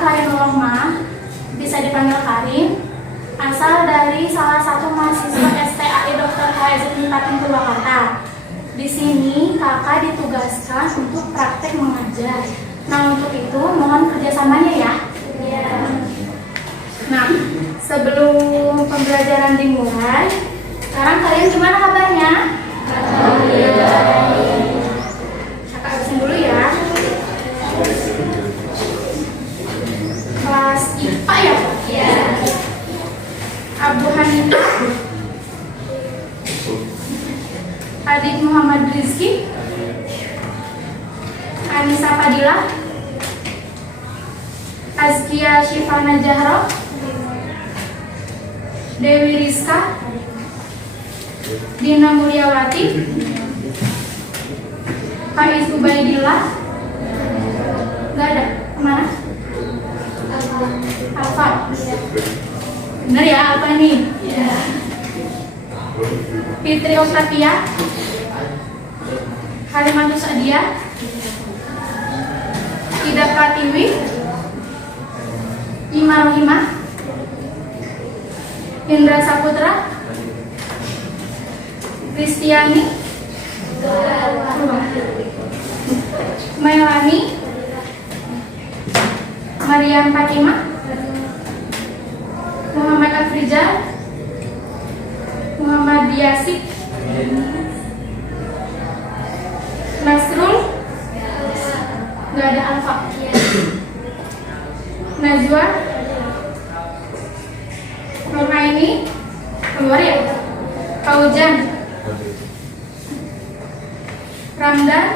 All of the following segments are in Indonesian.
Karinullah mah bisa dipanggil Karin, asal dari salah satu mahasiswa STAI Dr. Hayazuddin Patin Purwakarta. Di sini kakak ditugaskan untuk praktek mengajar. Nah, untuk itu mohon kerjasamanya ya. Nah, sebelum pembelajaran dimulai, sekarang kalian gimana kabarnya? Kakak absen dulu ya. Kelas IPA ya, Pak? Iya. Abu Hanifah, Adik Muhammad Rizky, Anissa Fadilah, Azkia Syifana Jahro, Dewi Rizka, Dina Mulyawati, Faiz Ubaidillah. Gak ada, kemana? Alfa. Bener ya, apa nih? Fitri Oktavia, Halimantus Adia, Ida Pratiwi, Ima Rohimah, Indra Saputra, Kristiani, Melani, Mariam Fatimah, Muhammad Afrizal, Muhammad Yasik, Nasrul, nggak ada Alfa, Najwa, Nuraini, keluar ya, Paujan, Ramdan,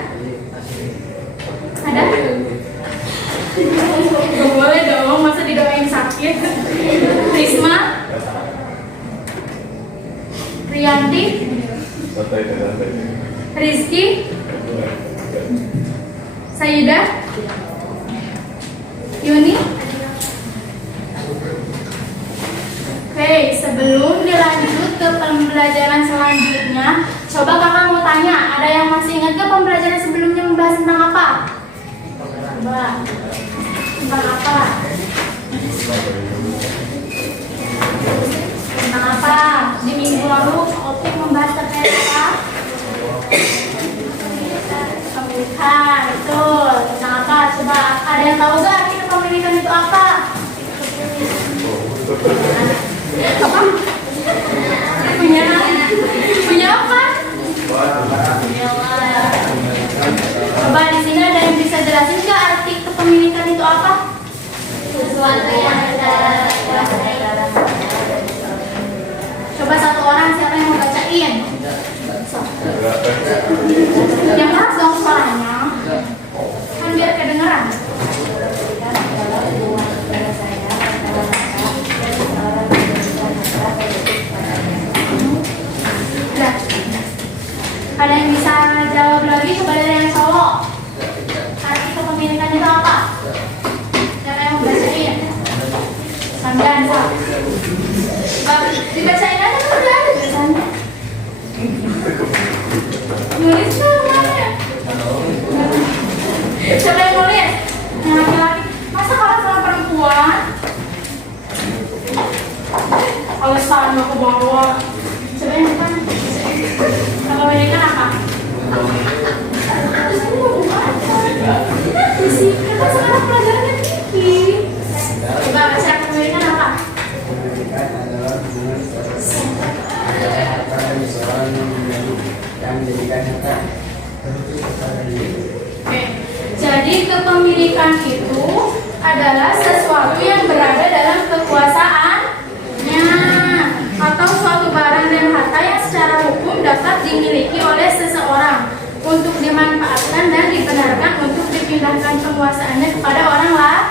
ada? Gak boleh dong, masa didoain sakit. Risma, Rianti, Rizky, Sayyidah, Yuni. Oke, sebelum dilanjut ke pembelajaran selanjutnya, coba kakak mau tanya, ada yang masih ingat ke pembelajaran sebelumnya membahas tentang apa? Coba, tentang apa? Tentang apa? Di minggu lalu Opik membahas terkait apa? Pemilikan, betul. Tentang apa? Coba, ada yang tahu gak arti kepemilikan itu apa? Apa? Punya apa? Coba di sini ada yang bisa jelasin nggak arti kepemilikan itu apa? Sesuatu yang ada. Coba satu orang, siapa yang mau bacain? Yang keras dong suaranya, kan biar kedengeran. Ada yang bisa jawab lagi? Coba dari yang cowok. Arti kepemilikan itu apa? Siapa yang mau bacain? Sambil dibacain aja tuh, udah ada tulisannya. Nulisnya kemana ya? Siapa yang nulis? Yang laki-laki. Masa kalau sama perempuan? Kalau sama ke bawah. Coba yang depan. Kepemilikan apa? Terus ini mau baca. Ini sih, kita sekarang pelajarannya tinggi. Coba baca kepemilikan apa? Kepemilikan adalah hubungan harta dan seseorang yang menjadikan harta terus kepada diri. Oke, jadi kepemilikan itu adalah sesuatu yang berada dalam kekuasaannya atau suatu barang dan harta yang secara hukum dapat dimiliki oleh seseorang untuk dimanfaatkan dan dibenarkan untuk dipindahkan penguasaannya kepada orang lain.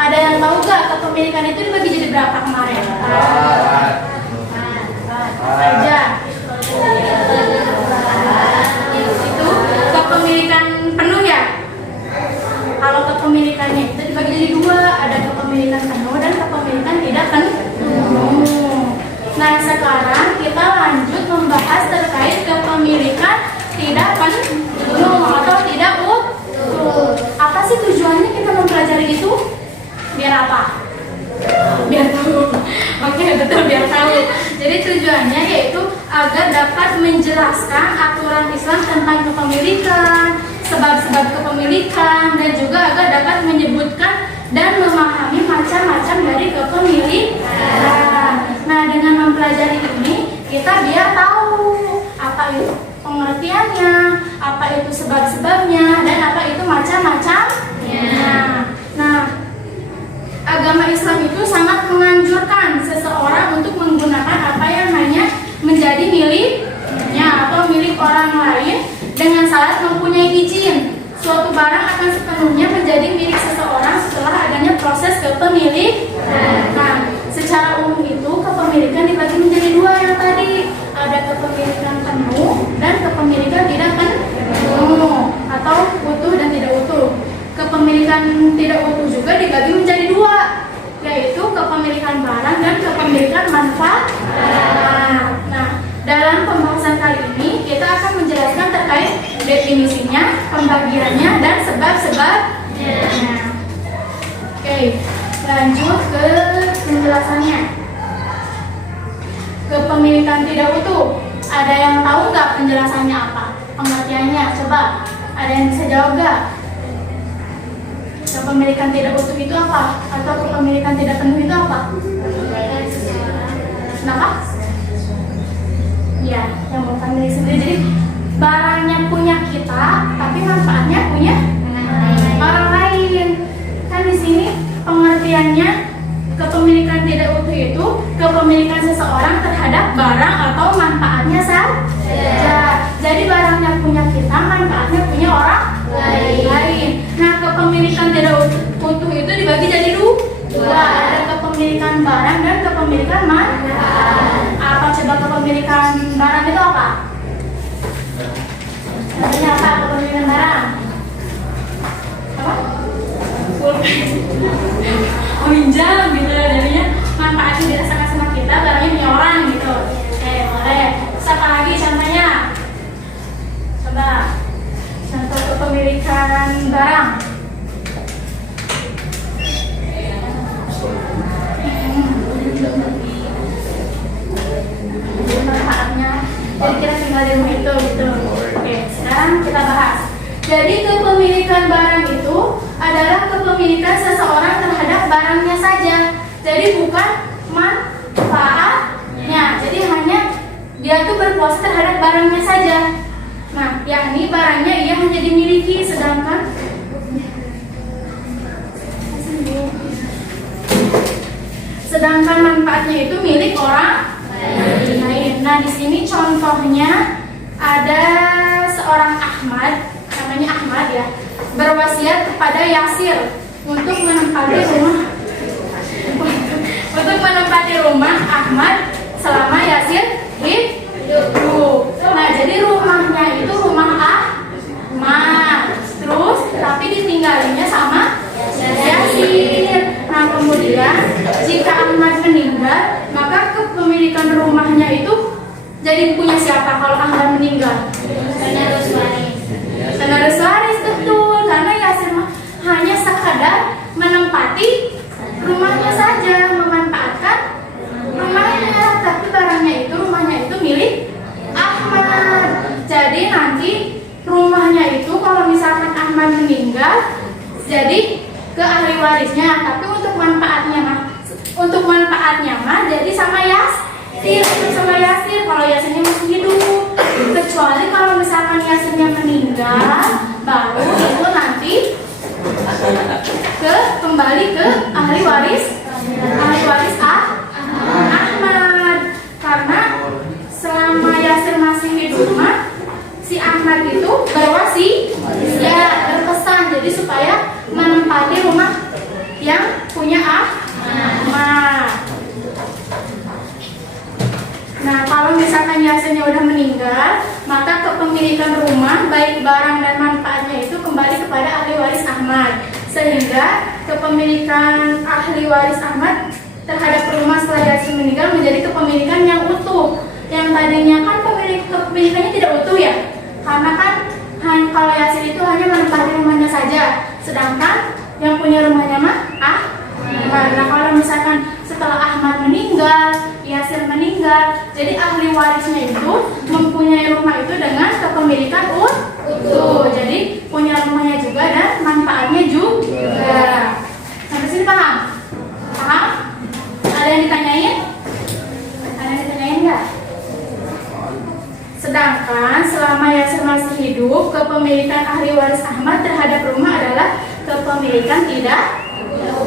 Ada yang tahu gak kepemilikan itu dibagi jadi berapa kemarin? Aja. Itu kepemilikan penuh ya. Kalau kepemilikannya itu dibagi jadi dua, ada kepemilikan penuh dan kepemilikan tidak penuh. Nah, sekarang kita lanjut membahas terkait kepemilikan tidak penuh atau tidak utuh. Apa sih tujuannya kita mempelajari agar dapat menjelaskan aturan Islam tentang kepemilikan, sebab-sebab kepemilikan, dan juga agar dapat menyebutkan dan memahami macam-macam dari kepemilikan. Nah, dengan mempelajari ini kita biar tahu apa itu pengertiannya, apa itu sebab-sebabnya, dan apa itu macam-macamnya. Nah, agama Islam itu sangat menganjurkan seseorang untuk menggunakan apa yang hanya menjadi miliknya atau milik orang lain dengan syarat mempunyai izin. Suatu barang akan sepenuhnya menjadi milik seseorang setelah adanya proses kepemilikan. Nah, secara umum itu kepemilikan dibagi menjadi dua yang tadi. Ada kepemilikan penuh dan kepemilikan tidak penuh atau utuh dan tidak utuh. Kepemilikan tidak utuh juga dibagi menjadi dua, yaitu kepemilikan barang dan kepemilikan manfaat. Nah, dalam pembahasan kali ini kita akan menjelaskan terkait definisinya, pembagiannya, dan sebab-sebabnya. Oke, lanjut ke penjelasannya. Kepemilikan tidak utuh. Ada yang tahu nggak penjelasannya apa? Pengertiannya, coba. Ada yang bisa jawab nggak? Kepemilikan tidak utuh itu apa? Atau kepemilikan tidak penuh itu apa? Kenapa? Ya, yang bukan milik sendiri. Jadi barangnya punya kita, tapi manfaatnya punya orang lain. Kan di sini pengertiannya kepemilikan tidak utuh itu kepemilikan seseorang terhadap barang atau manfaatnya saja. Jadi barangnya punya kita, manfaatnya punya orang lain. Nah, kepemilikan tidak utuh itu dibagi jadi dua. Ada kepemilikan barang dan kepemilikan manfaat. Apa coba kepemilikan barang itu apa? Namanya apa kepemilikan barang? Apa? Minjam gitu, jadinya manfaatnya dirasakan sama kita, barangnya punya orang gitu. Oke, boleh. Terus apa lagi contohnya? Coba contoh kepemilikan barang. Manfaatnya jadi kita tinggal di rumah itu gitu. Oke, sekarang kita bahas. Jadi kepemilikan barang itu adalah kepemilikan seseorang terhadap barangnya saja. Jadi bukan manfaatnya. Jadi hanya dia tuh berkuasa terhadap barangnya saja. Nah, yakni barangnya ia hanya dimiliki, sedangkan manfaatnya itu milik orang lain. Nah, di sini contohnya ada seorang Ahmad, namanya Ahmad ya, berwasiat kepada Yasir untuk menempati rumah Ahmad selama Yasir hidup. Nah, jadi rumahnya itu rumah Ahmad, terus tapi ditinggalinya sama Yasir. Nah, kemudian jika Ahmad meninggal, maka kepemilikan rumahnya itu jadi punya siapa kalau Ahmad meninggal? Penerus waris, betul. Karena Yasir hanya sekadar menempati rumahnya saja, memanfaatkan rumahnya, tapi rumahnya itu milik Ahmad. Jadi nanti rumahnya itu kalau misalkan Ahmad meninggal, jadi ke ahli warisnya, tapi untuk manfaatnya mah jadi sama Yasir, kalau Yasirnya masih hidup. Kecuali kalau misalkan Yasirnya meninggal, baru itu nanti kembali ke ahli waris Ahmad. Karena selama Yasir masih hidup mah si Ahmad itu berpesan, jadi supaya menempati rumah yang punya Ahmad. Nah, kalau misalkan Yasirnya udah meninggal, maka kepemilikan rumah baik barang dan manfaatnya itu kembali kepada ahli waris Ahmad, sehingga kepemilikan ahli waris Ahmad terhadap rumah setelah Yasir meninggal menjadi kepemilikan yang utuh. Yang tadinya kan kepemilikannya tidak utuh ya, karena kan kalau Yasir itu hanya menempati rumahnya saja, sedangkan yang punya rumahnya mah Ahmad. Nah, kalau misalkan setelah Ahmad meninggal, Yasir Yasir meninggal. Jadi ahli warisnya itu mempunyai rumah itu dengan kepemilikan utuh. Jadi punya rumahnya juga dan manfaatnya juga. Sampai sini paham? Paham? Ada yang ditanyain? Ada yang ditanyain nggak? Sedangkan selama Yasir masih hidup, kepemilikan ahli waris Ahmad terhadap rumah adalah kepemilikan tidak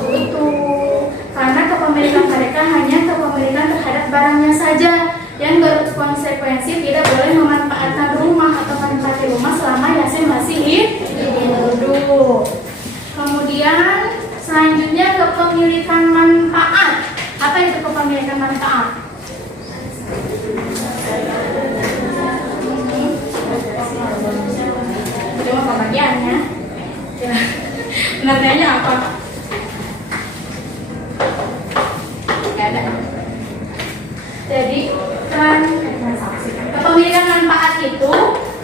utuh. Karena kepemilikan mereka hanya kepemilikan terhadap barangnya saja, yang berkonsekuensi tidak boleh memanfaatkan rumah atau menempati rumah selama Yasir masih hidup. Kemudian selanjutnya kepemilikan manfaat. Apa itu kepemilikan manfaat? Cuma pembagiannya. Pengertiannya apa? Gak ada. Jadi kepemilikan manfaat itu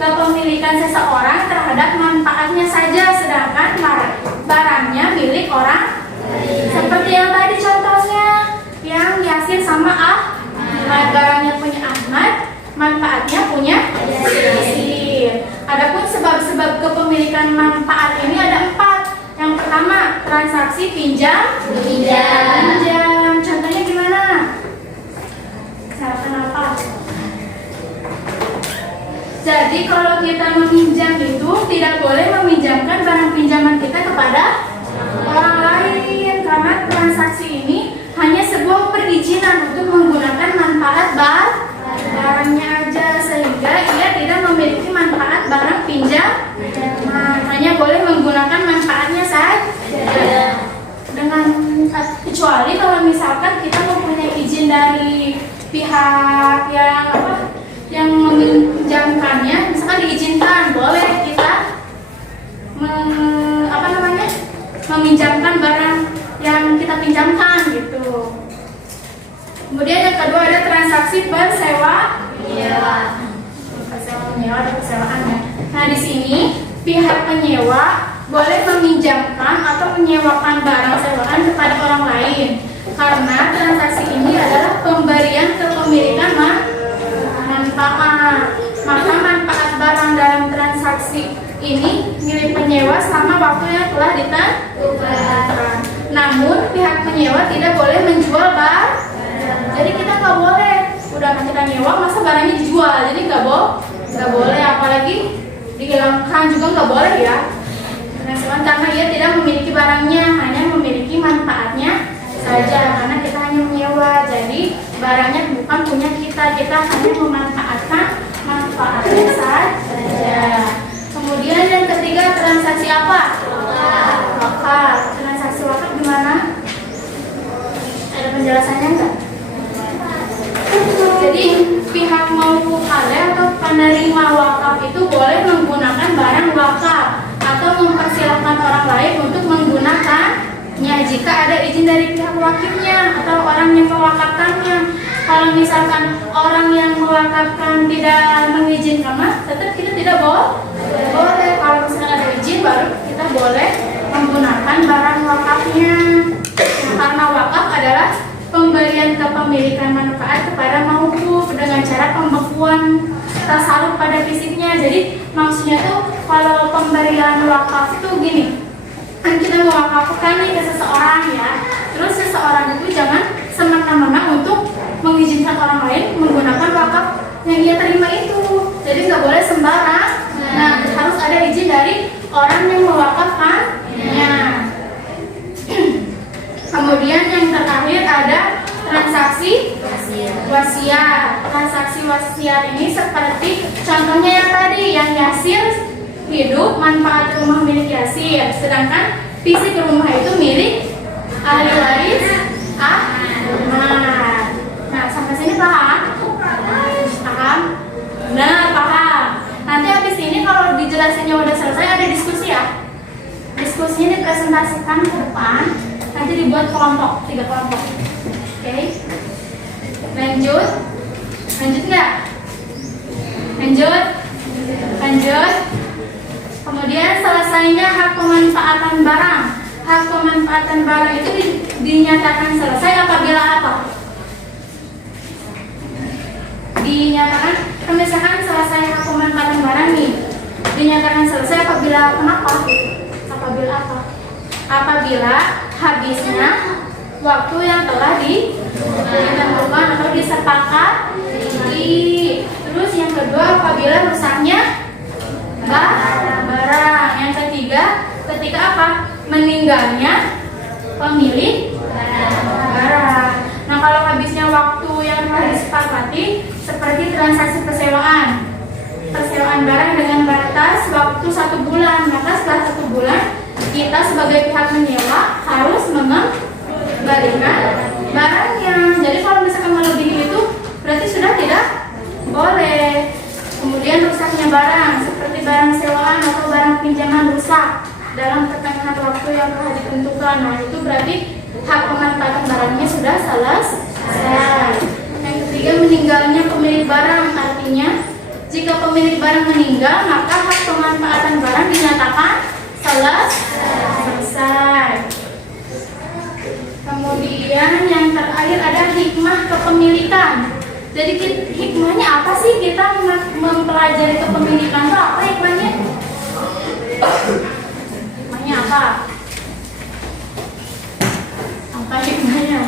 kepemilikan seseorang terhadap manfaatnya saja, sedangkan barangnya milik orang. Seperti yang tadi contohnya, yang Yasir sama barangnya punya Ahmad, manfaatnya punya Yasir. Adapun sebab-sebab kepemilikan manfaat ini ada 4. Yang pertama, transaksi pinjam. Contohnya gimana? Misalkan apa? Jadi kalau kita meminjam itu tidak boleh meminjamkan barang pinjaman kita kepada orang lain, karena transaksi ini hanya sebuah perizinan untuk menggunakan manfaat barangnya aja, sehingga ia tidak memiliki manfaat barang pinjam. Hanya boleh menggunakan manfaatnya saja. Dengan kecuali kalau misalkan kita mempunyai izin dari pihak yang meminjamkannya, misalkan diizinkan, boleh kita meminjamkan barang yang kita pinjamkan gitu. Kemudian yang kedua ada transaksi bersewa menyewa dan persewaan ya. Nah di sini pihak penyewa boleh meminjamkan atau menyewakan barang sewaan kepada orang lain, karena transaksi ini adalah pemberian kepemilikan manfaat. Maka manfaat barang dalam transaksi ini milik penyewa selama waktu yang telah ditentukan. Namun pihak penyewa tidak boleh menjual barang. Jadi kita nggak boleh, udah kita nyewa masa barangnya dijual, jadi nggak boleh, apalagi dihilangkan juga nggak boleh ya. Karena ia tidak memiliki barangnya, hanya memiliki manfaatnya saja, karena kita hanya menyewa, jadi barangnya bukan punya kita hanya memanfaatkan manfaatnya saja. Kemudian yang ketiga transaksi apa? Wakaf. Transaksi wakaf gimana? Ada penjelasannya enggak? Jadi pihak mawukale atau penerima wakaf itu boleh menggunakan barang wakaf atau mempersilahkan orang lain untuk menggunakannya jika ada izin dari pihak wakilnya atau orang yang mewakafkannya. Kalau misalkan orang yang mewakafkan tidak mengizinkan, tetap kita tidak boleh. Kalau misalkan ada izin baru kita boleh menggunakan barang wakafnya. Karena wakaf adalah pemberian kepemilikan manfaat kepada mawquf dengan cara pembekuan tasarruf pada fisiknya. Jadi maksudnya tuh kalau pemberian wakaf itu gini, kan kita mewakafkan nih ke seseorang ya, terus seseorang itu jangan semena-mena untuk mengizinkan orang lain menggunakan wakaf yang dia terima itu. Jadi nggak boleh sembarang. Nah, harus ada izin dari orang yang mewakafkannya. Kemudian yang terakhir ada transaksi wasiat. Transaksi wasiat ini seperti contohnya yang tadi, yang Yasir hidup, manfaat rumah milik Yasir, sedangkan fisik rumah itu milik ahli waris Ahmad. Nah, sampai sini paham? Paham? Nah, paham. Nanti habis ini kalau dijelasinnya udah selesai ada diskusi ya. Diskusinya dipresentasikan ke depan. Nanti dibuat kelompok, 3 kelompok. Oke. Lanjut nggak? Lanjut. Kemudian selesainya hak pemanfaatan barang. Hak pemanfaatan barang itu dinyatakan selesai apabila apa? dinyatakan pemisahan selesai hak pemanfaatan barang nih. Dinyatakan selesai apabila kenapa? Apabila apa? Apabila habisnya waktu yang telah ditentukan atau disepakati. Terus yang kedua apabila rusaknya barang. Yang ketiga ketika apa? Meninggalnya pemilik barang. Nah, kalau habisnya waktu yang telah disepakati seperti transaksi persewaan barang dengan batas waktu 1 bulan, maka setelah 1 bulan kita sebagai pihak menyewa harus mengembalikan barangnya. Jadi kalau misalkan melebihi itu berarti sudah tidak boleh. Kemudian rusaknya barang seperti barang sewaan atau barang pinjaman rusak dalam pertengahan waktu yang telah ditentukan. Nah, itu berarti hak pemanfaatan barangnya sudah selesai. Yang ketiga meninggalnya pemilik barang, artinya jika pemilik barang meninggal maka hak pemanfaatan barang dinyatakan selesai. Kemudian yang terakhir ada hikmah kepemilikan. Jadi hikmahnya apa sih kita mempelajari kepemilikan itu apa hikmahnya? Hikmahnya apa? Apa hikmahnya?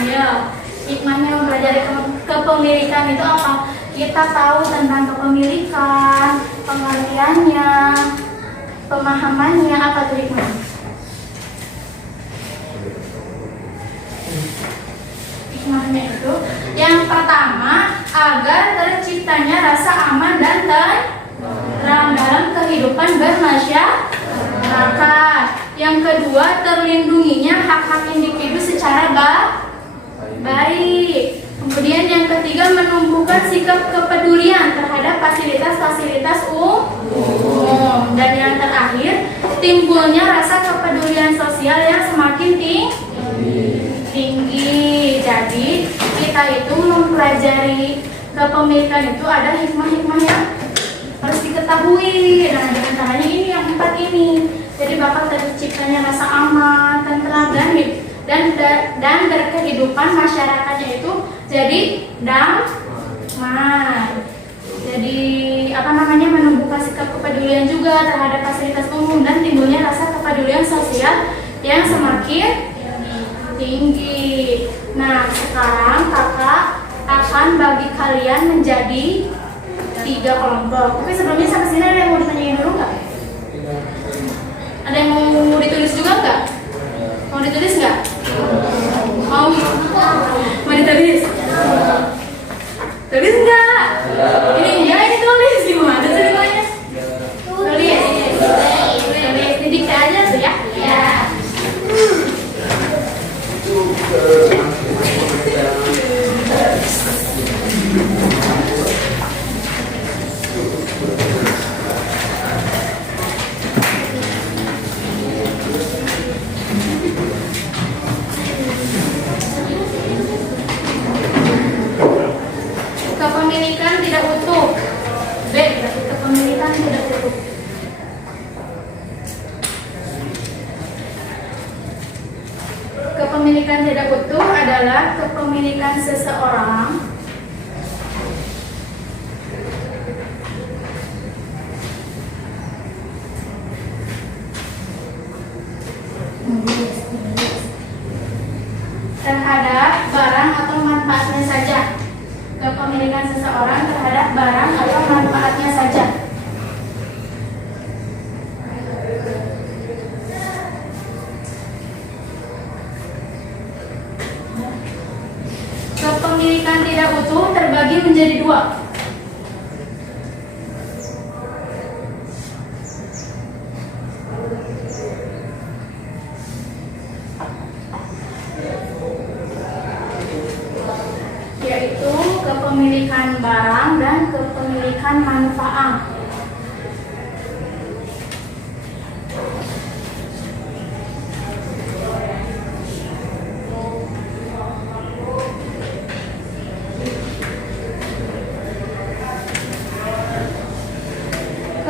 Iya, hikmahnya mempelajari kepemilikan itu apa? Kita tahu tentang kepemilikan, pengertiannya, pemahamannya, apa tuh hikmah? Hikmahnya itu yang pertama agar terciptanya rasa aman dan tentram dalam kehidupan bermasyarakat. Yang kedua terlindunginya hak-hak individu secara baik. Kemudian yang ketiga menumbuhkan sikap kepedulian terhadap fasilitas-fasilitas umum. Dan yang terakhir timbulnya rasa kepedulian sosial yang semakin tinggi. Jadi kita itu mempelajari kepemilikan itu ada hikmah-hikmah yang harus diketahui. Nah, dengan caranya ini yang 4 ini. Jadi bakal terciptanya rasa aman, tentram dan berkehidupan masyarakatnya itu jadi damai. Jadi menumbuhkan sikap kepedulian juga terhadap fasilitas umum dan timbulnya rasa kepedulian sosial yang semakin tinggi. Nah, sekarang kakak akan bagi kalian menjadi 3 kelompok. Tapi sebelumnya sampai sini ada yang mau ditanyain dulu nggak? Ada yang mau ditulis juga nggak? Mau ditulis nggak? Mau ditulis? Tulis nggak? Ini enggak, ini tulis. Gimana sih tulisnya? Tulis. Ini dikte aja tuh ya. Ya. Kepemilikan tidak utuh. B. Berarti kepemilikan tidak utuh. Kepemilikan tidak utuh adalah kepemilikan seseorang terhadap barang atau manfaatnya saja. Kepemilikan seseorang terhadap barang atau manfaatnya saja. Kepemilikan tidak utuh terbagi menjadi 2. Yaitu kepemilikan barang dan kepemilikan manfaat.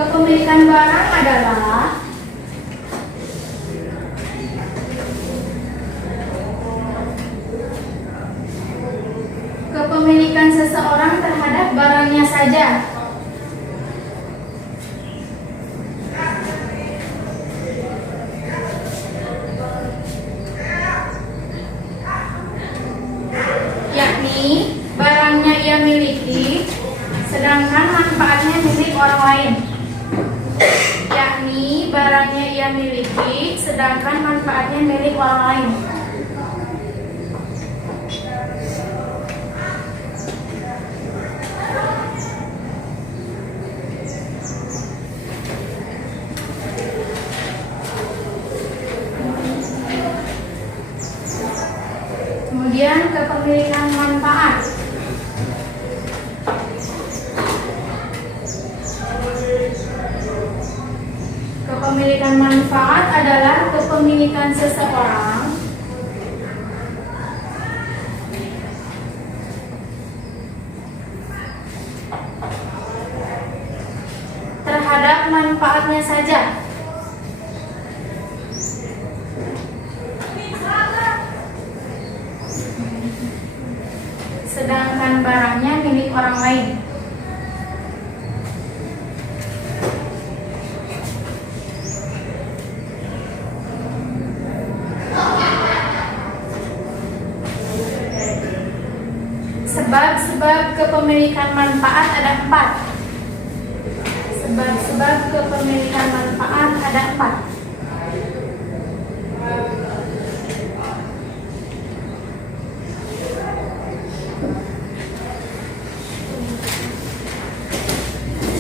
Kepemilikan barang adalah kepemilikan seseorang terhadap barangnya saja. Yakni barangnya ia miliki, sedangkan manfaatnya milik orang lain. Yakni barangnya ia miliki, sedangkan manfaatnya milik orang lain. Kemudian kepemilikan manfaat. Kepemilikan manfaat adalah kepemilikan seseorang terhadap manfaatnya saja. Sedangkan barangnya milik orang lain. Sebab-sebab kepemilikan manfaat ada 4. Sebab-sebab kepemilikan manfaat ada 4.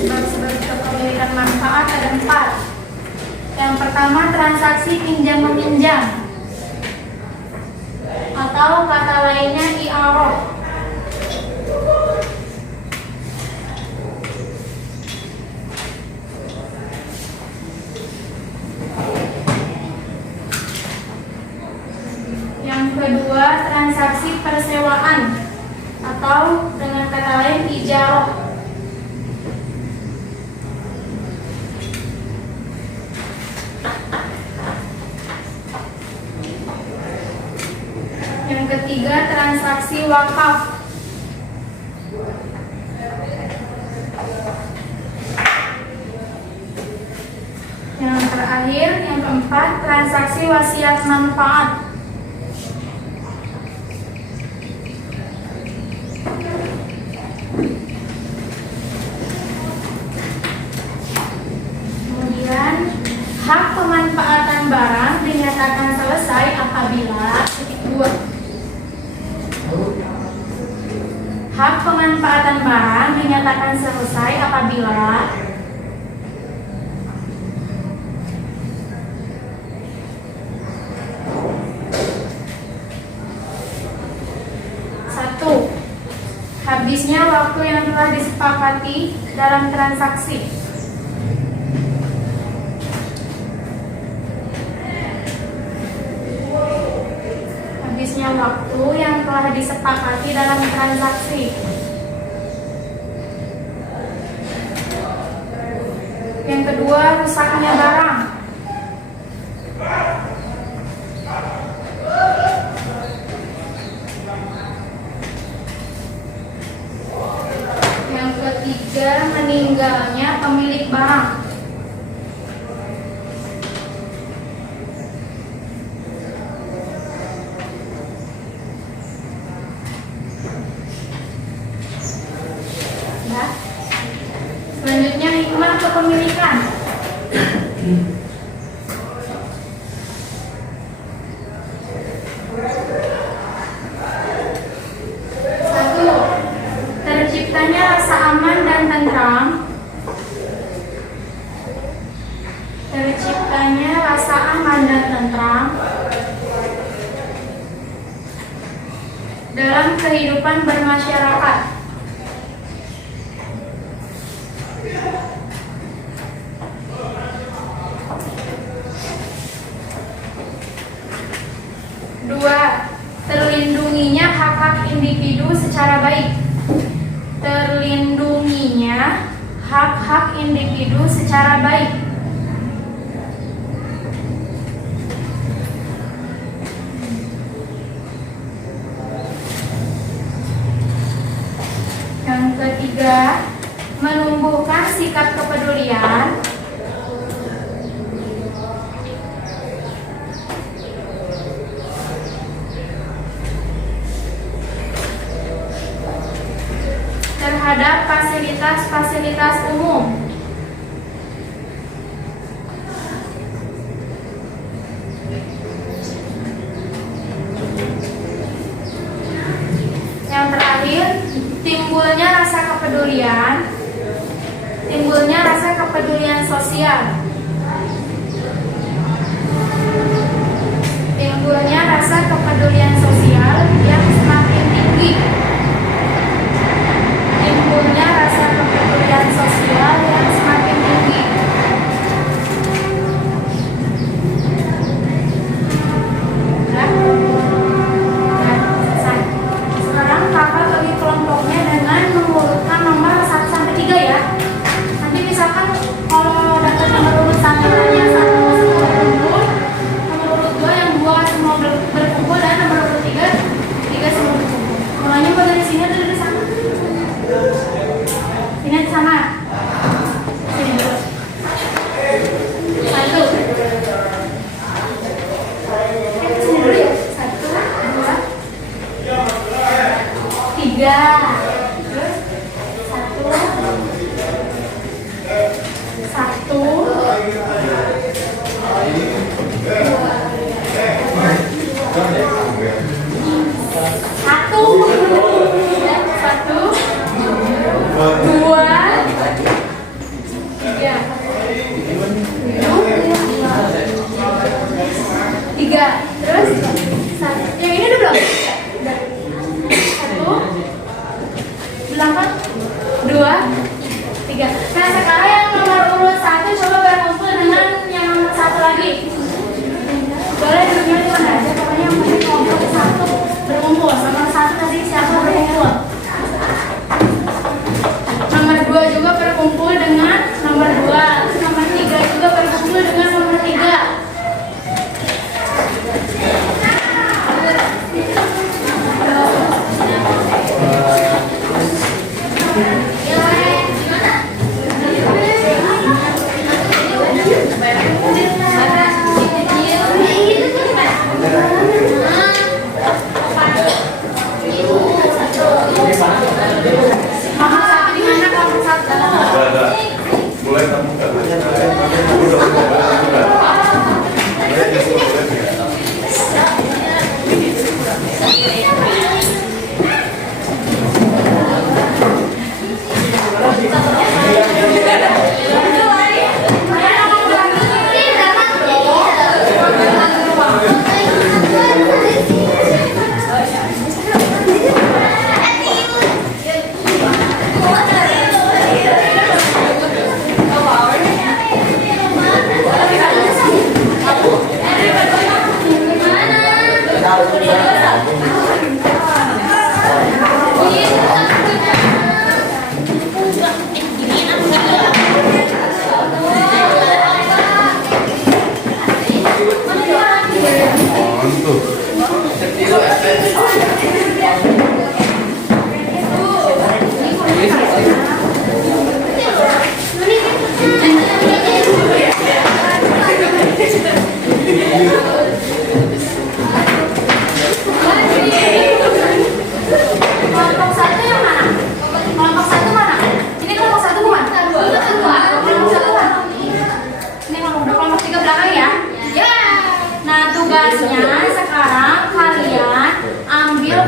Sebab-sebab kepemilikan manfaat ada 4. Yang pertama, transaksi pinjam meminjam, atau kata lainnya i'arah. Yang kedua, transaksi persewaan, atau dengan kata lain ijarah. Yang ketiga, transaksi wakaf. Yang terakhir, yang keempat, transaksi wasiat manfaat. Kemudian, hak pemanfaatan barang dinyatakan selesai apabila titik 2. Hak pemanfaatan barang dinyatakan selesai apabila habisnya waktu yang telah disepakati dalam transaksi. Habisnya waktu yang telah disepakati dalam transaksi. Yang kedua, rusaknya barang. Ketiga, meninggalnya pemilik barang. Ya. Selanjutnya, hikmah kepemilikan. Terciptanya rasa aman dan tentram. Terciptanya rasa aman dan tentram dalam kehidupan bermasyarakat. Dua, terlindunginya hak-hak individu secara baik. Terlindunginya hak-hak individu secara baik. Tiga, menumbuhkan sikap kepedulian. Terhadap fasilitas-fasilitas umum. Yang terakhir, timbulnya rasa kepedulian sosial. Timbulnya rasa kepedulian sosial yang semakin tinggi. Timbulnya rasa kepedulian sosial yang semakin tinggi. Selesai. Sekarang kakak bagi kelompoknya dengan mengurutkan nomor 1 sampai 3 ya. Nanti misalkan kalau dapat nomor urut 1 hanya 1 semua berkumpul, nomor urut 2 yang 2 semua berkumpul, dan nomor urut 3 semua berkumpul. Mulanya mau dari sini atau dari sana? Sini atau sana? Sini dulu. 1. Sini dulu ya. 1, 2, 3. Terus 3. Terus yang ini udah belum? Udah. 1, belakang 2, 3. Nah sekarang yang nomor urut 1 coba berkumpul dengan yang nomor 1 lagi. Boleh duduknya di mana aja, pokoknya yang penting kelompok 1 berkumpul. Nomor 1 tadi siapa berkumpul? Nomor 2 juga berkumpul dengan nomor 2. Terus nomor 3 juga berkumpul dengan nomor 3.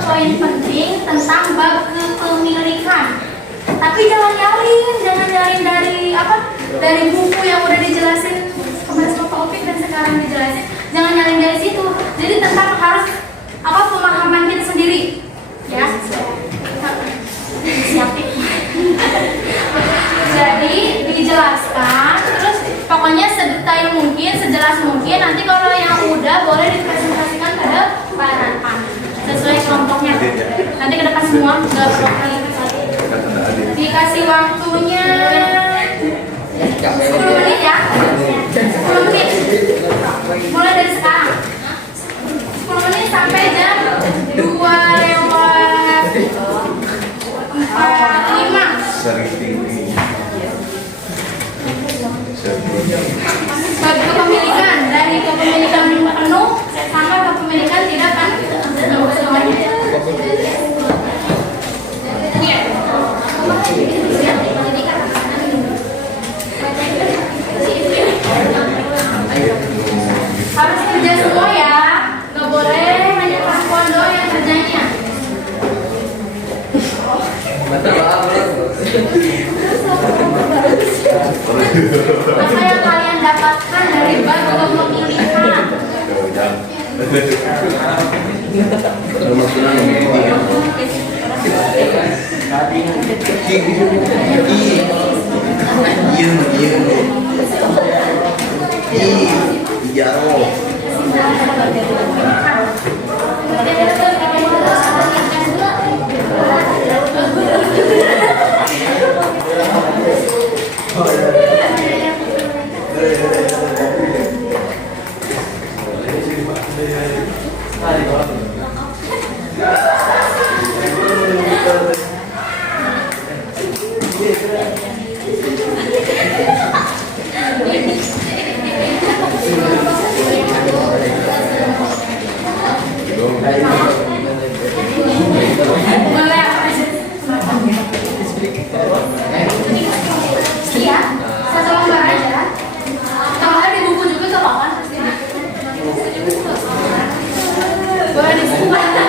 Poin penting tentang bab kepemilikan. Tapi jangan nyalin dari buku yang udah dijelasin kemarin sama Pak Opik dan sekarang dijelasin. Jangan nyalin dari situ. Jadi tentang harus pemahaman kita sendiri, ya. Siapin. Jadi dijelaskan, terus pokoknya sedetail mungkin, sejelas mungkin. Nanti kalau yang udah boleh dipresentasikan ke depan sesuai kelompoknya. Nanti ke depan semua, nggak perlu dikasih waktunya 10 menit ya. 10 menit. Mulai dari sekarang. 10 menit sampai jam 2 lewat 45. sering tinggi. Bagi kepemilikan dari kepemilikan penuh sampai kepemilikan tidak kan semuanya. Harus kerja semua ya, nggak boleh hanya perempuan doang yang kerjanya. Apa yang kalian dapatkan dari bab pemilihan? Iya, satu lembar aja. Kalau ada di buku juga gak apa-apa. Boleh disimpan ya.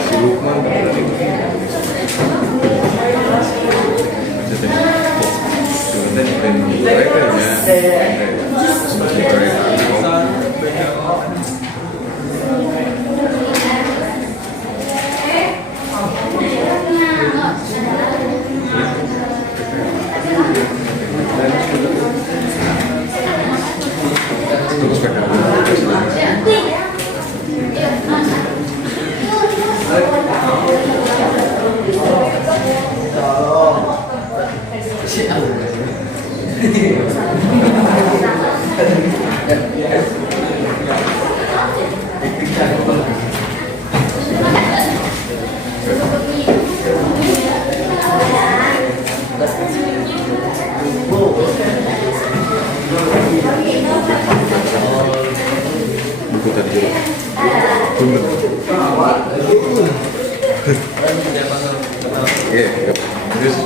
Si Lukman buku tadi juga. Iya, terus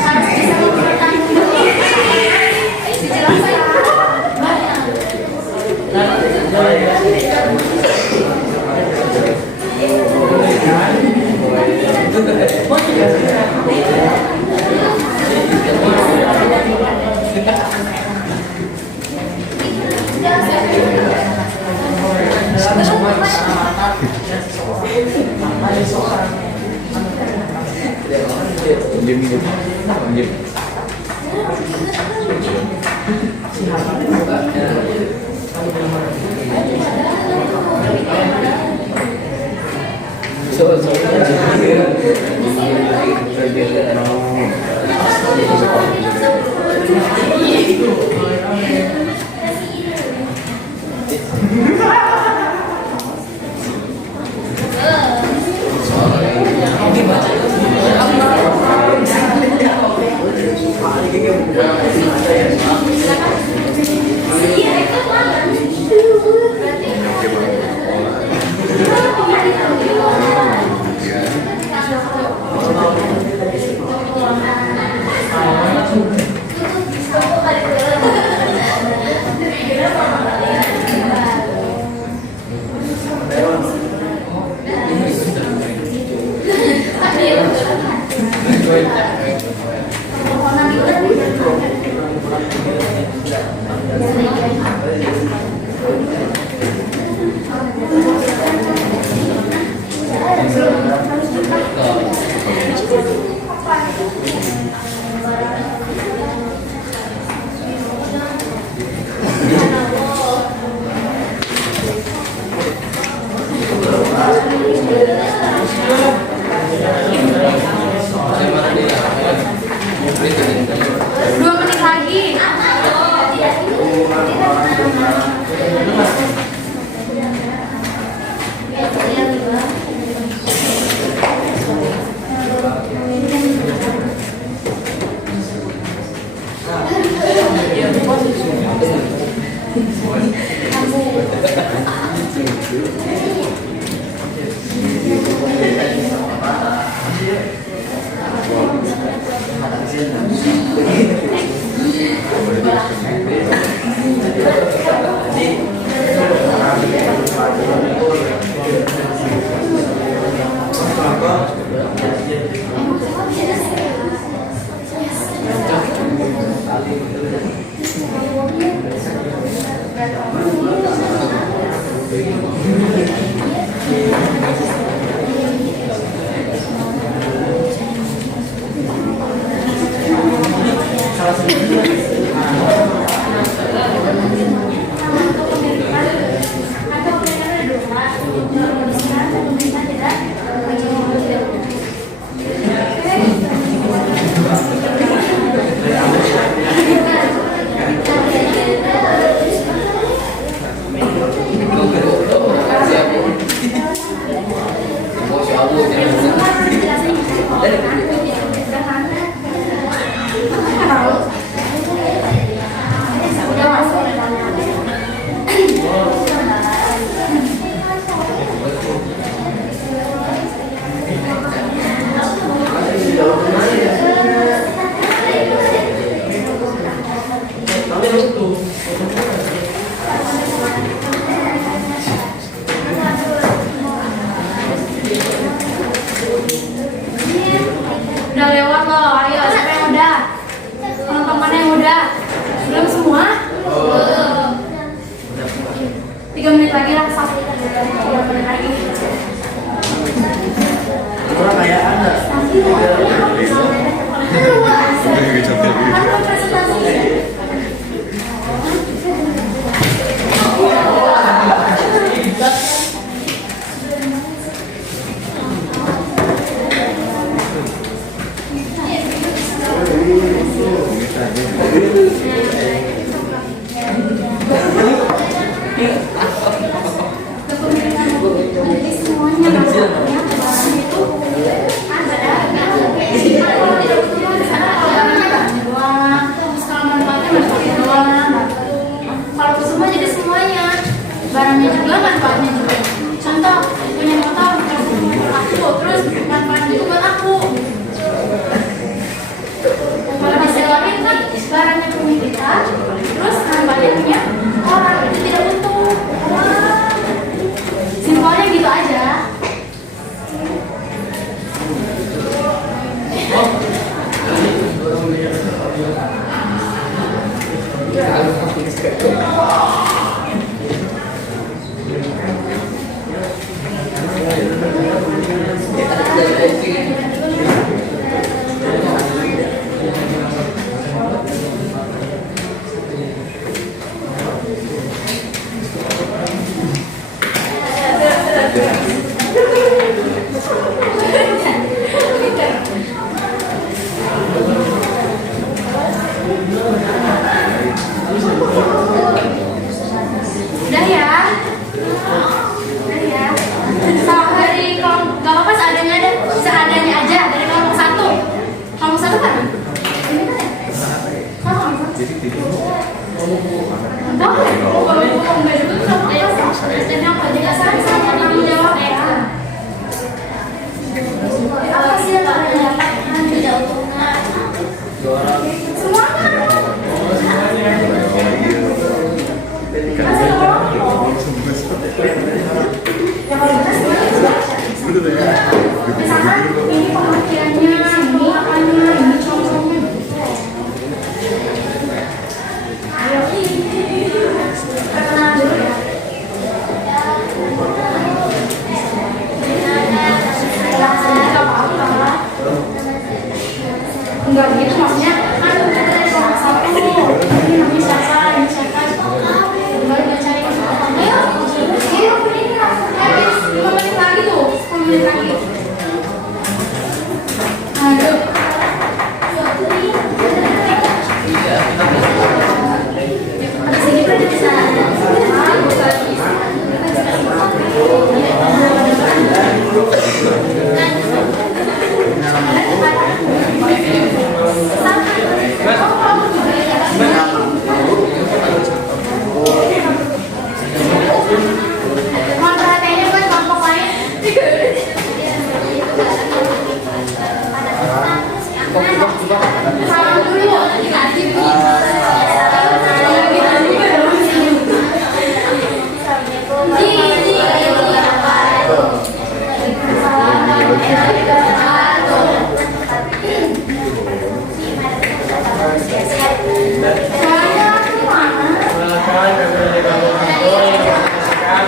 Harus bisa mempertanggungjawabkan. Dijelaskan. Diam, diam. Diam. Udah lewat loh, ayo siapa yang udah? Penonton mana yang udah? Belum semua? 3 menit lagi lah, 3 menit lagi. Orang kayak ada. Jadi semuanya masalahnya itu kalau semua jadi semuanya barangnya juga manfaatnya juga. Contoh punya motor aku terus manfaatnya juga buat aku. Kalau nggak itu tuh apa? Jika saya tanggung jawab ya. Apa sih yang kalian dapatkan tidak utuhnya? Semua misalkan ini pengertiannya, ini apanya, ini contohnya. Ayo, perkenalan dulu ya. Nggak apa-apa. Enggak begitu maksudnya. Kan dari kelompok satu, ini namanya siapa, ini siapa. Baru dia cari kesempatannya. Ayo, ini habis 5 menit lagi tuh, 10 menit lagi. Aduh. Sini berarti bisa. Mohon perhatiannya buat kelompok lain. Salam dulu.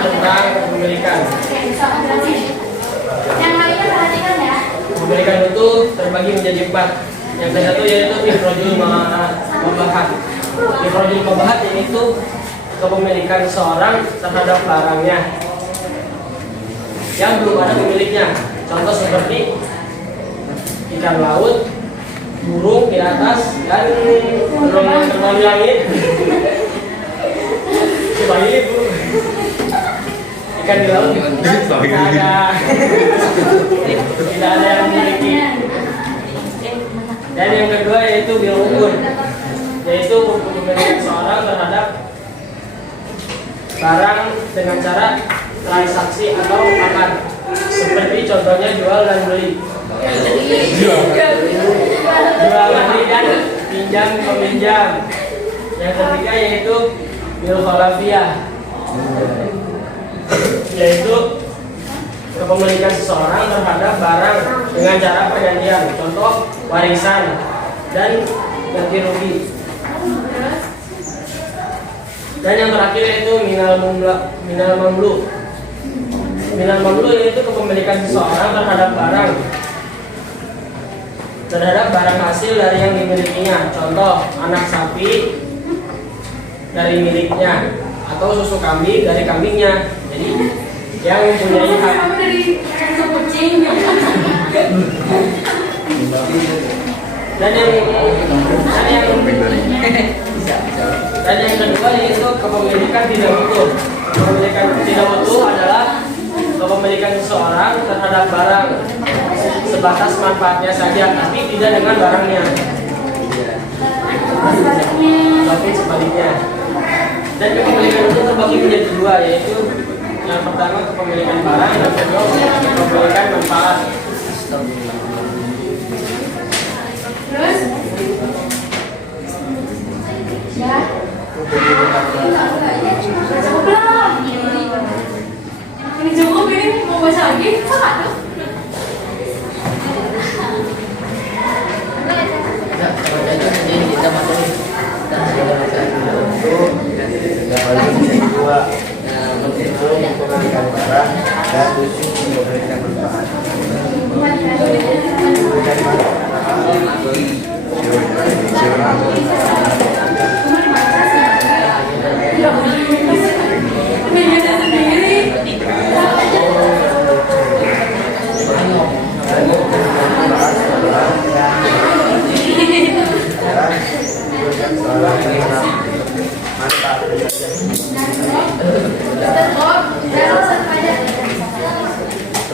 Tentang kepemilikan. Yang lainnya perhatikan ya. Kepemilikan itu terbagi menjadi 4. Yang satu yaitu ifrodul mabahat. Ifrodul mabahat yaitu kepemilikan seorang terhadap barangnya yang belum ada pemiliknya. Contoh seperti ikan laut, burung di atas, dan burung terbang di langit. Sebagai burung. Ikan di laut tidak ada yang memiliki. Dan yang kedua yaitu bilukun, yaitu kepemilikan seorang terhadap barang dengan cara transaksi atau akad, seperti contohnya jual dan beli, jual beli dan pinjam meminjam. Yang ketiga yaitu bil khalafiyah, yaitu kepemilikan seseorang terhadap barang dengan cara perjanjian, contoh warisan dan ganti rugi. Dan yang terakhir yaitu minal mamlu. Minal mamlu yaitu kepemilikan seseorang terhadap barang hasil dari yang dimilikinya, contoh anak sapi dari miliknya atau susu kambing dari kambingnya. Jadi yang mempunyai hak. Dan yang kedua yaitu kepemilikan tidak utuh. Kepemilikan tidak utuh adalah kepemilikan seseorang terhadap barang sebatas manfaatnya saja, tapi tidak dengan barangnya. Tapi sebaliknya. Dan kepemilikan itu terbagi menjadi 2, yaitu yang pertama kepemilikan barang, dan kedua kepemilikan manfaat. Terus? Ya. Cukup belum? Ini cukup, ini mau baca lagi? Sangat tuh. Kepemilikan barang dan kepemilikan manfaat.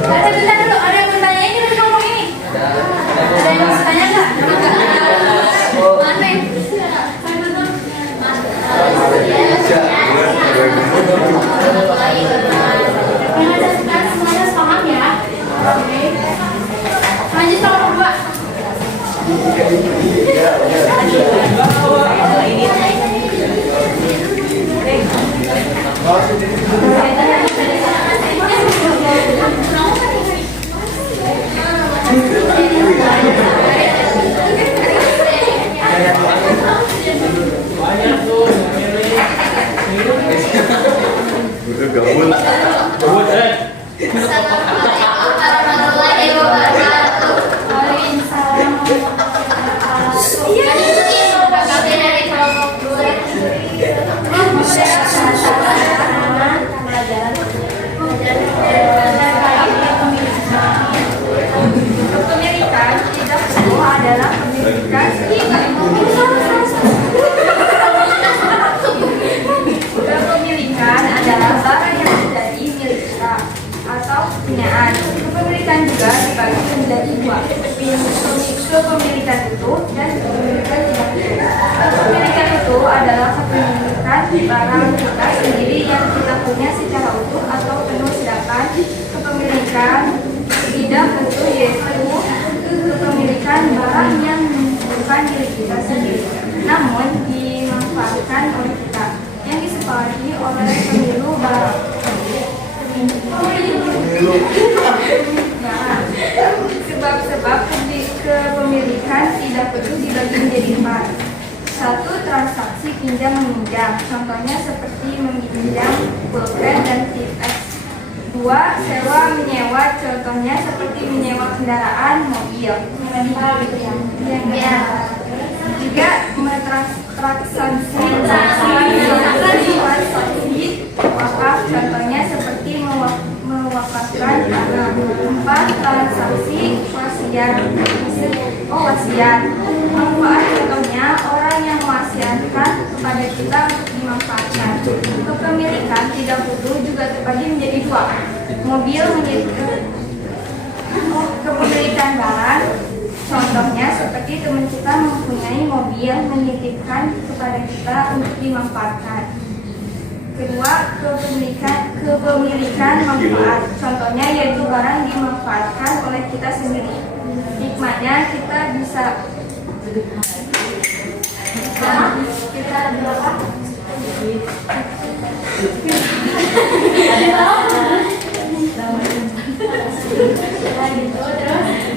Ada yang bertanya ini dari kelompok ini? Ada yang bertanya nggak? Mana? Banyak tuh memilih. Udah gabut. Gabut, Assalamualaikum warahmatullahi wabarakatuh. Waalaikumsalam warahmatullahi wabarakatuh. Dari kelompok 2 kepemilikan tidak semua adalah kepemilikan kepemilikan adalah barang yang menjadi milik kita atau punyaan. Kepemilikan juga dibagi menjadi 2, kepemilikan utuh dan kepemilikan tidak utuh. Kepemilikan utuh adalah kepemilikan barang kita sendiri yang kita punya secara utuh atau penuh, sedangkan kepemilikan tidak utuh yaitu kepemilikan barang yang bukan milik kita sendiri, namun dimanfaatkan oleh kita, yang disepakati oleh pemilu barang. Sebab-sebab kepemilikan tidak utuh dibagi menjadi 4. 1. Transaksi pinjam meminjam, contohnya seperti meminjam pulpen dan tips. 2. Sewa menyewa, contohnya seperti menyewa kendaraan, mobil. 3. Transaksi wakaf, contohnya seperti mewakafkan tanah. 4. Transaksi wasiat. Manfaat, contohnya orang yang mewasiatkan kepada kita untuk dimanfaatkan. Kepemilikan tidak utuh juga terbagi menjadi 2. Mobil kepemilikan barang, contohnya seperti teman kita mempunyai mobil menitipkan kepada kita untuk dimanfaatkan. Kedua, kepemilikan manfaat, contohnya yaitu barang dimanfaatkan oleh kita sendiri. Hikmahnya kita bisa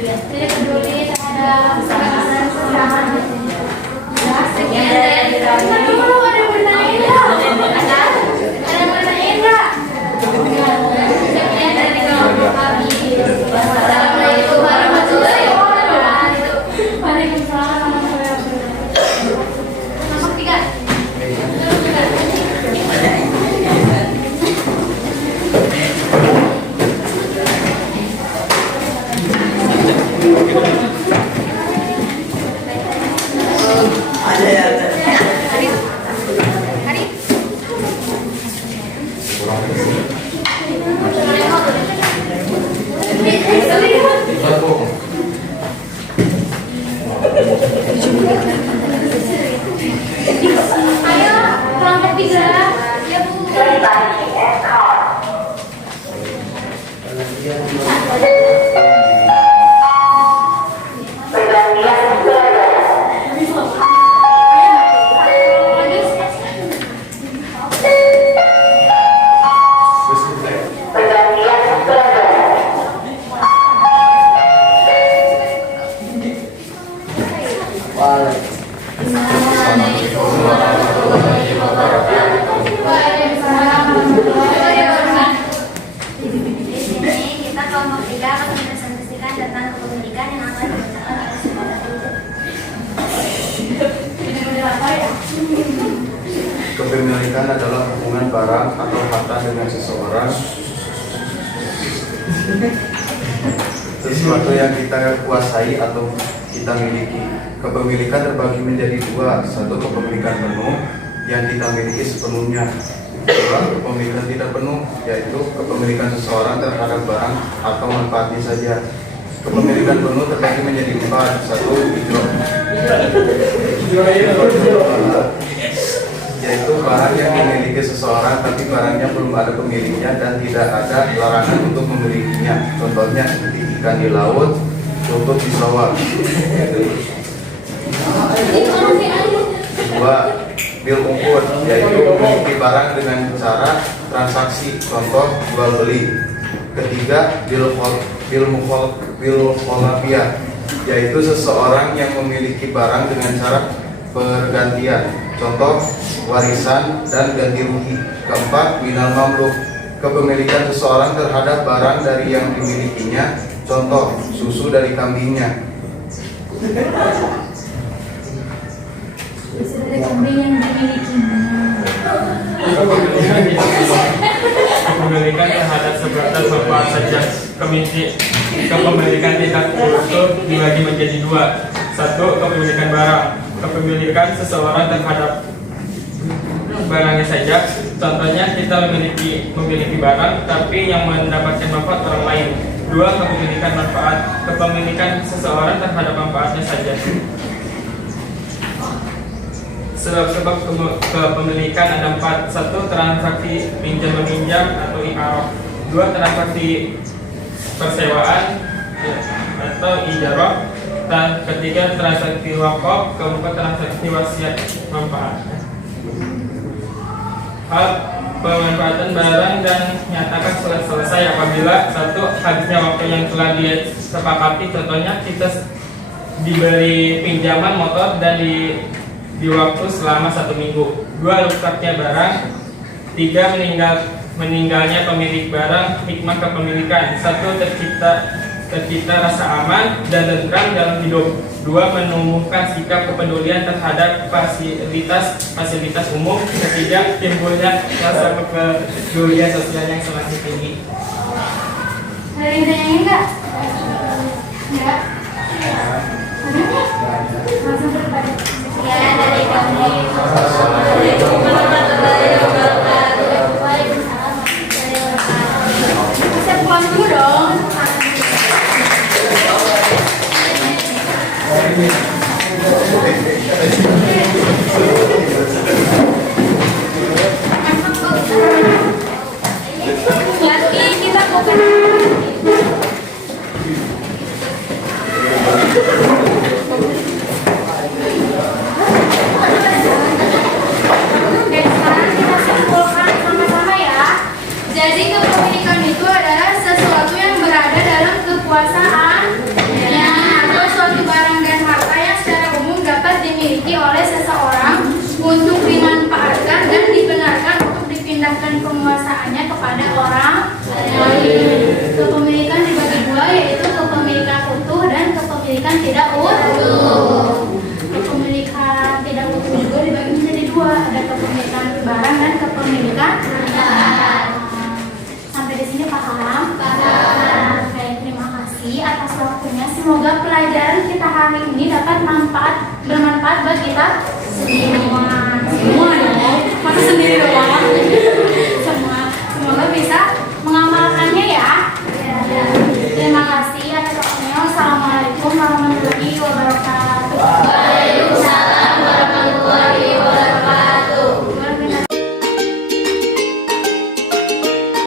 tidak peduli terhadap keselamatan sesama. Sekian dari kami. Ada yang bertanya enggak? Sekian dari kelompok kami. Wassalamualaikum warahmatullahi wabarakatuh. Waalaikumsalam warahmatullahi wabarakatuh. Kelompok 3. Ayo, kelompok 3. Ya, Bu. Di sini kita kelompok 3 akan mempresentasikan tentang kepemilikan yang akan dibacakan oleh saudara. Kepemilikan adalah hubungan barang atau harta dengan seseorang, sesuatu yang kita kuasai atau kita miliki. Kepemilikan terbagi menjadi 2. 1. Kepemilikan penuh yang kita miliki sepenuhnya. 2. Kepemilikan tidak penuh, yaitu kepemilikan seseorang terhadap barang atau manfaatnya saja. Kepemilikan penuh terbagi menjadi 4. 1. Yaitu barang yang dimiliki seseorang tapi barangnya belum ada pemiliknya dan tidak ada larangan untuk memilikinya, contohnya seperti ikan di laut, rumput di sawah. Kedua, bil ukur, yaitu memiliki barang dengan cara transaksi, contoh jual beli. Ketiga, bil kholafiyah, yaitu seseorang yang memiliki barang dengan cara pergantian, contoh warisan dan ganti rugi. Keempat, minal mamluk, kepemilikan seseorang terhadap barang dari yang dimilikinya, contoh susu dari kambingnya. Dari kambing yang dimilikinya. Kepemilikan terhadap sebatas manfaat saja. Kepemilikan tidak utuh dibagi menjadi dua. Satu, kepemilikan barang. Kepemilikan seseorang terhadap barangnya saja. Contohnya kita memiliki barang, tapi yang mendapatkan manfaat orang lain. Dua, kepemilikan manfaat. Kepemilikan seseorang terhadap manfaatnya saja. Sebab-sebab kepemilikan ada 4. 1. Transaksi pinjam-meminjam atau iqaroh. 2. Transaksi persewaan atau ijarah. Dan ketiga, transaksi wakaf. Keempat, transaksi wasiat manfaat. Hal pemanfaatan barang dan nyatakan selesai apabila 1. Habisnya waktu yang telah disepakati. Contohnya kita diberi pinjaman motor dan di waktu selama 1 minggu. 2. Rusaknya barang. 3. Meninggalnya pemilik barang. Hikmah kepemilikan. 1. Tercipta rasa aman dan tentram dalam hidup. 2. Menumbuhkan sikap kepedulian terhadap fasilitas umum. 3. Timbulnya rasa kepedulian sosial yang semakin tinggi. Ada yang tanyain nggak? Nggak? Ada nggak? Langsung berbalik. Ya, dari kami. Assalamualaikum warahmatullahi wabarakatuh. Waalaikumsalam warahmatullahi wabarakatuh. Bisa pulang dulu dong. Lagi kita mau ke Jadi kepemilikan itu adalah sesuatu yang berada dalam kekuasaannya atau suatu barang dan harta yang secara umum dapat dimiliki oleh seseorang untuk dimanfaatkan dan dibenarkan untuk dipindahkan penguasaannya kepada orang lain. Kepemilikan dibagi dua, yaitu kepemilikan utuh dan kepemilikan tidak utuh. Kepemilikan tidak utuh juga dibagi menjadi dua, ada kepemilikan barang dan kepemilikan barang. Di sini paham? Paham. Baik, terima kasih atas waktunya. Semoga pelajaran kita hari ini dapat bermanfaat bagi kita semua. Semua ya? Masa sendiri doang?